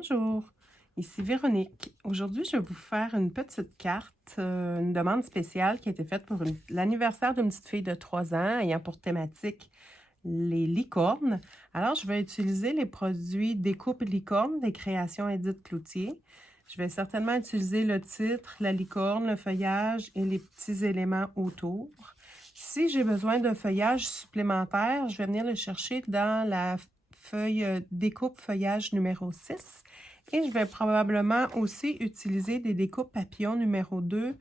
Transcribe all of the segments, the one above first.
Bonjour, ici Véronique. Aujourd'hui, je vais vous faire une petite carte, une demande spéciale qui a été faite pour l'anniversaire d'une petite fille de 3 ans ayant pour thématique les licornes. Alors, je vais utiliser les produits Découpe Licorne des créations Édith Cloutier. Je vais certainement utiliser le titre, la licorne, le feuillage et les petits éléments autour. Si j'ai besoin d'un feuillage supplémentaire, je vais venir le chercher dans la feuille découpe feuillage numéro 6 et je vais probablement aussi utiliser des découpes papillons numéro 2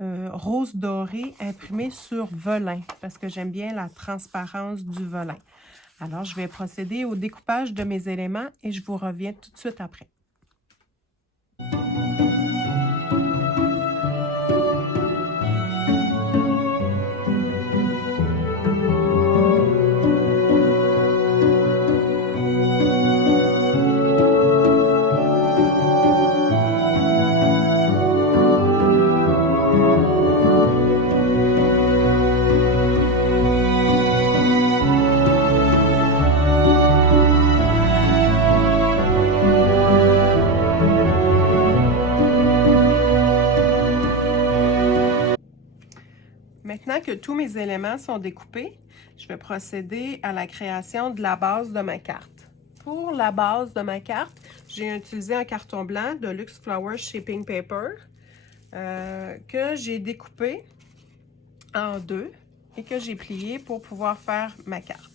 rose doré imprimé sur velin parce que j'aime bien la transparence du velin. Alors, je vais procéder au découpage de mes éléments et je vous reviens tout de suite après. Maintenant que tous mes éléments sont découpés, je vais procéder à la création de la base de ma carte. Pour la base de ma carte, j'ai utilisé un carton blanc de Luxe Flower Shaping Paper que j'ai découpé en deux et que j'ai plié pour pouvoir faire ma carte.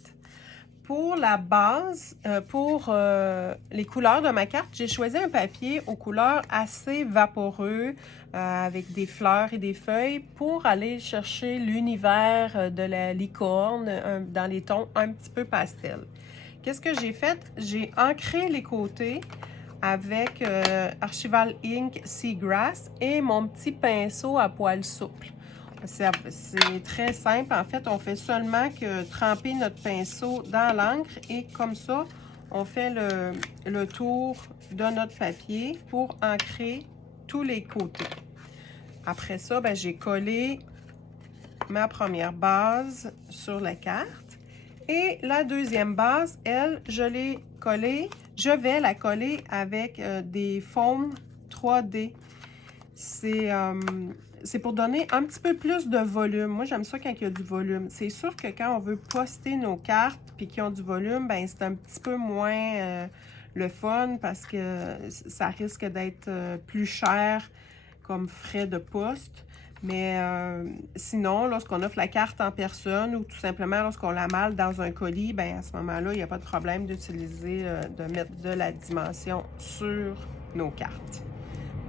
Pour la base, les couleurs de ma carte, j'ai choisi un papier aux couleurs assez vaporeux avec des fleurs et des feuilles pour aller chercher l'univers de la licorne dans les tons un petit peu pastel. Qu'est-ce que j'ai fait? J'ai ancré les côtés avec Archival Ink Seagrass et mon petit pinceau à poils souples. C'est très simple. En fait, on fait seulement que tremper notre pinceau dans l'encre et comme ça, on fait le tour de notre papier pour ancrer tous les côtés. Après ça, j'ai collé ma première base sur la carte. Et la deuxième base, elle, je l'ai collée. Je vais la coller avec des faumes 3D. C'est pour donner un petit peu plus de volume. Moi, j'aime ça quand il y a du volume. C'est sûr que quand on veut poster nos cartes puis qui ont du volume, c'est un petit peu moins le fun parce que ça risque d'être plus cher comme frais de poste. Mais sinon, lorsqu'on offre la carte en personne ou tout simplement lorsqu'on la malle dans un colis, à ce moment-là, il n'y a pas de problème d'utiliser, de mettre de la dimension sur nos cartes.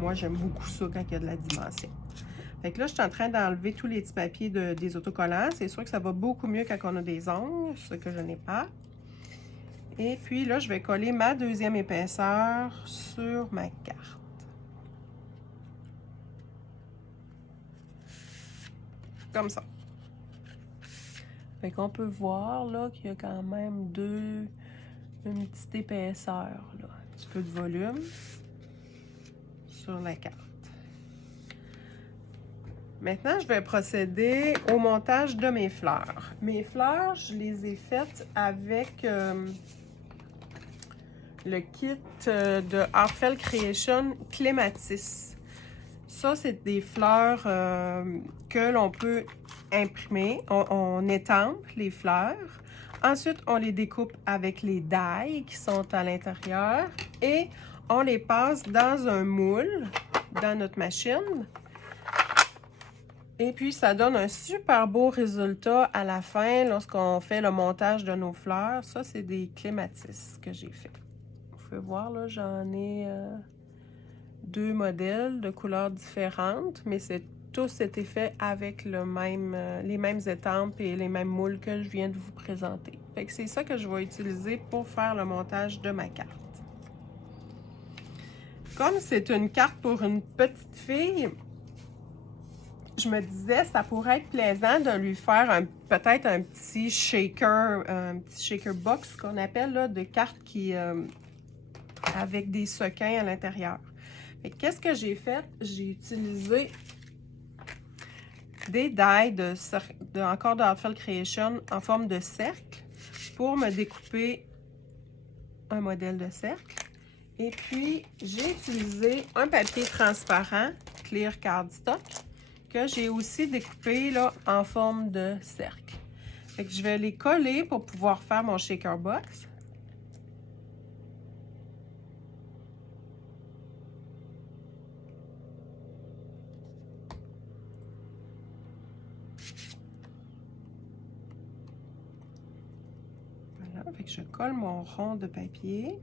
Moi, j'aime beaucoup ça quand il y a de la dimension. Fait que là, je suis en train d'enlever tous les petits papiers des autocollants. C'est sûr que ça va beaucoup mieux quand on a des ongles, ce que je n'ai pas. Et puis là, je vais coller ma deuxième épaisseur sur ma carte. Comme ça. Fait qu'on peut voir là qu'il y a quand même une petite épaisseur, là, un petit peu de volume sur la carte. Maintenant, je vais procéder au montage de mes fleurs. Mes fleurs, je les ai faites avec le kit de Heartfelt Creation Clématis. Ça, c'est des fleurs que l'on peut imprimer. On étampe les fleurs. Ensuite, on les découpe avec les die qui sont à l'intérieur et on les passe dans un moule, dans notre machine. Et puis, ça donne un super beau résultat à la fin lorsqu'on fait le montage de nos fleurs. Ça, c'est des clématis que j'ai fait. Vous pouvez voir, là, j'en ai deux modèles de couleurs différentes, mais tous été faits avec les mêmes étampes et les mêmes moules que je viens de vous présenter. Fait que c'est ça que je vais utiliser pour faire le montage de ma carte. Comme c'est une carte pour une petite fille, je me disais, ça pourrait être plaisant de lui faire peut-être un petit shaker box qu'on appelle là, de cartes avec des sequins à l'intérieur. Qu'est-ce que j'ai fait? J'ai utilisé des die encore de Heartfelt Creation en forme de cercle pour me découper un modèle de cercle. Et puis, j'ai utilisé un papier transparent, Clear Cardstock, que j'ai aussi découpé là, en forme de cercle. Fait que je vais les coller pour pouvoir faire mon shaker box. Voilà, fait que je colle mon rond de papier.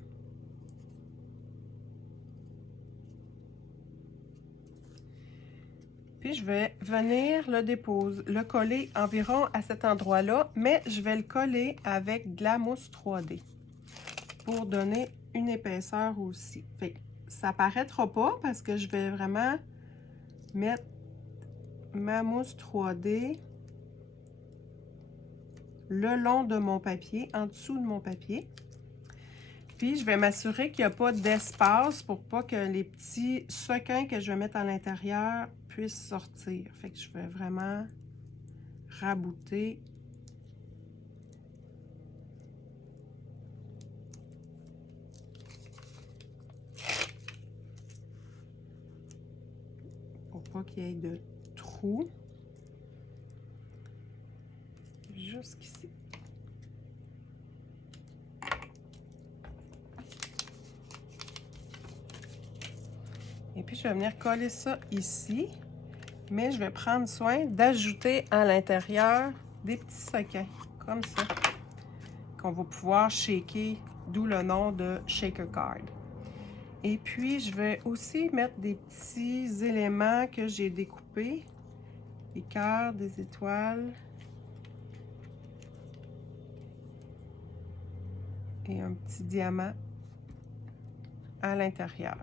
Puis je vais venir le coller environ à cet endroit-là, mais je vais le coller avec de la mousse 3D pour donner une épaisseur aussi. Fait que ça paraîtra pas parce que je vais vraiment mettre ma mousse 3D le long de mon papier, en dessous de mon papier. Puis, je vais m'assurer qu'il n'y a pas d'espace pour pas que les petits sequins que je vais mettre à l'intérieur puissent sortir. Fait que je vais vraiment rabouter. Pour pas qu'il y ait de trous. Jusqu'ici. Et puis, je vais venir coller ça ici. Mais je vais prendre soin d'ajouter à l'intérieur des petits sequins, comme ça, qu'on va pouvoir shaker, d'où le nom de Shaker Card. Et puis, je vais aussi mettre des petits éléments que j'ai découpés, des cœurs, des étoiles, et un petit diamant à l'intérieur.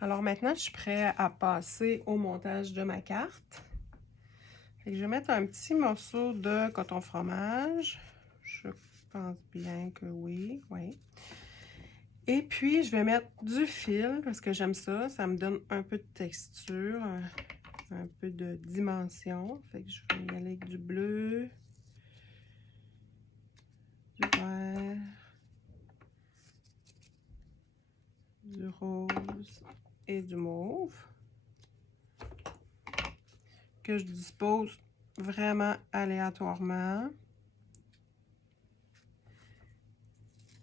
Alors maintenant, je suis prête à passer au montage de ma carte. Fait que je vais mettre un petit morceau de coton fromage. Je pense bien que oui. Et puis, je vais mettre du fil parce que j'aime ça. Ça me donne un peu de texture, un peu de dimension. Fait que je vais y aller avec du bleu, du vert, du rose et du mauve. Que je dispose vraiment aléatoirement.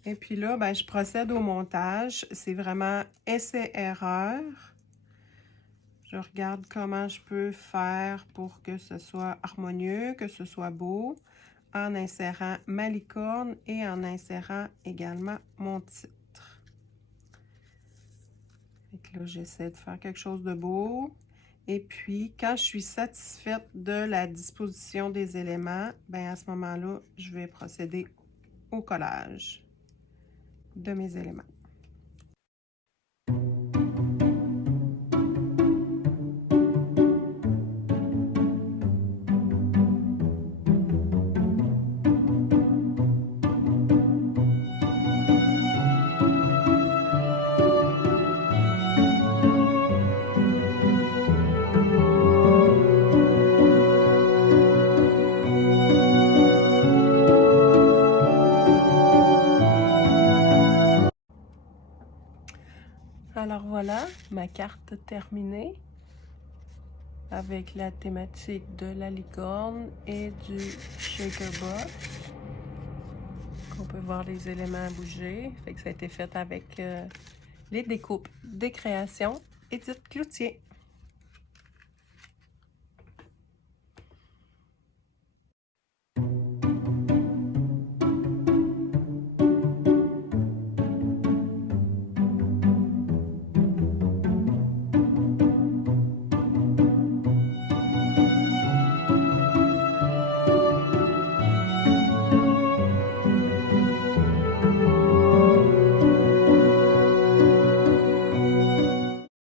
Et puis là, ben, je procède au montage. C'est vraiment essai-erreur. Je regarde comment je peux faire pour que ce soit harmonieux, que ce soit beau, en insérant ma licorne et en insérant également mon titre. Et que là, j'essaie de faire quelque chose de beau. Et puis, quand je suis satisfaite de la disposition des éléments, ben à ce moment-là, je vais procéder au collage de mes éléments. Alors voilà, ma carte terminée avec la thématique de la licorne et du shaker box. On peut voir les éléments bouger. Fait que ça a été fait avec les découpes des créations Edith Cloutier.